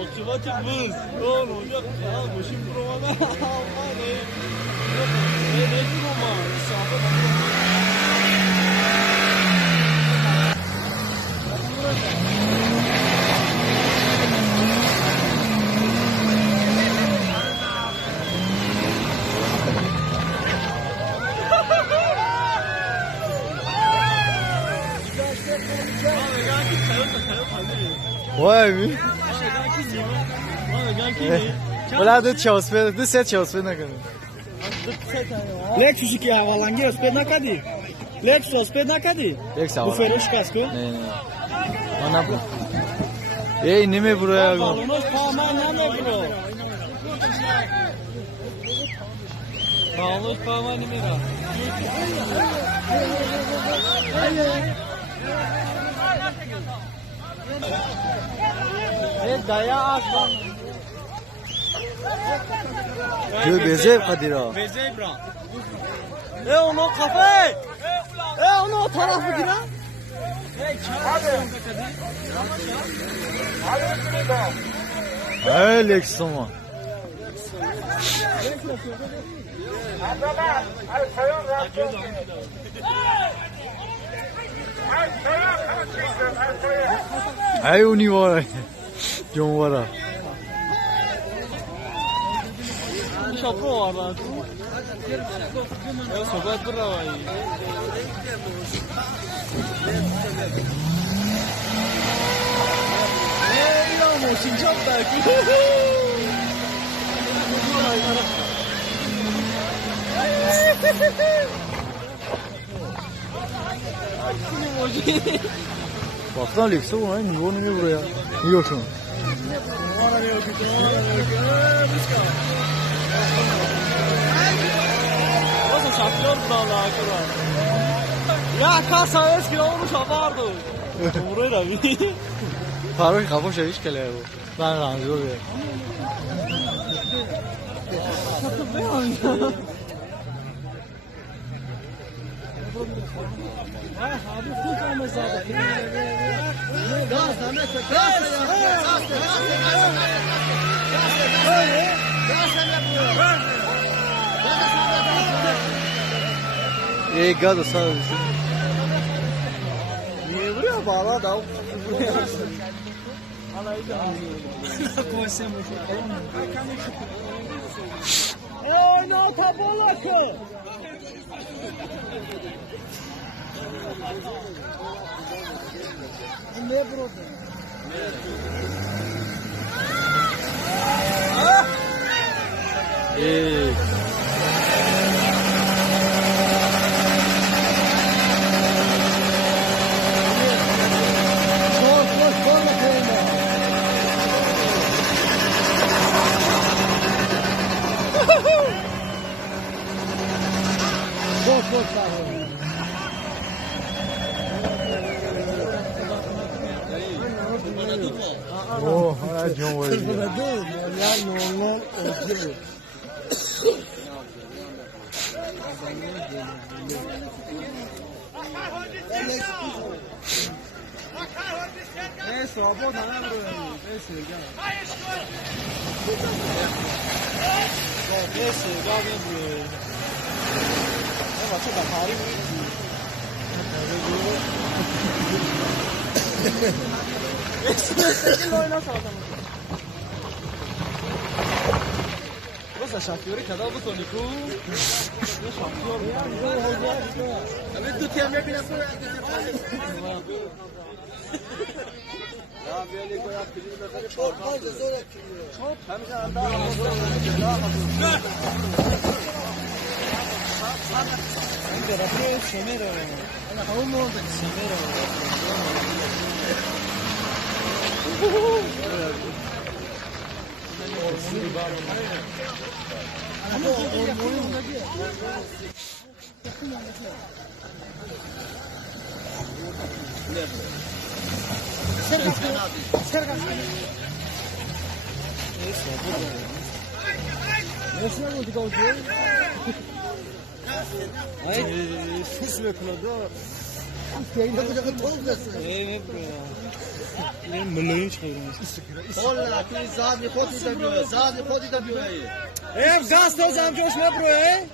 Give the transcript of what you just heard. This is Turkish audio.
Otomatik buz. Ne olacak ya? Bu şimdi provada. Ne ama? Vay be. Olha do Chelsea, do set Chelsea na cara. Lexus que avalangue os pés na cadeia. Lexus os pés na cadeia. Lexus. Bu feroş kaskı. Ne. Ona bu. Ey ne mi buraya go? Balonuz parmağı ne bro? Balonuz parmağı ne mi ra? Daya az var. Gö beze Kadir. Beze bra. Onu kafe. Onu o tarafı gire. Ay Lexus ama. Ay uni var. John var. Şapro var lan. Ya sokak bravo. Ey çok da. Baksana Lexus var. Niye onu ne buraya? Niye yok şunu? Nasıl şaklıyor dağla akıra? Ya kasa eski olmuş vardı. Buraya bir. Faruk kapı şey hiç geliyor bu. Ben razı oluyorum. Abi tut ama zaten. Ey gado sağ ol. Niye vuruyor bağla da? Koysam oyna tabolakı. Ne problem? Ey. Oh, I don't worry. Neyse, bu da ne böyle? Neyse, gel. Neyse, gel buraya. Ama çok da harika. Neyse, oynasana adamı. Cosa şafiori kadar bu toniku. Ne şafiori ya? Evet, tutti a me bine sonra. Ya böyle koyar filmde çok fazla zor yapıyor. Çok hem de daha fazla. Bir de rapor semero. Ana havlu oldu semero. Ama ملایم چقدر والله توی زاد خودی دبیوه زاد خودی دبیوه ام گاز تو زم جوش مبروه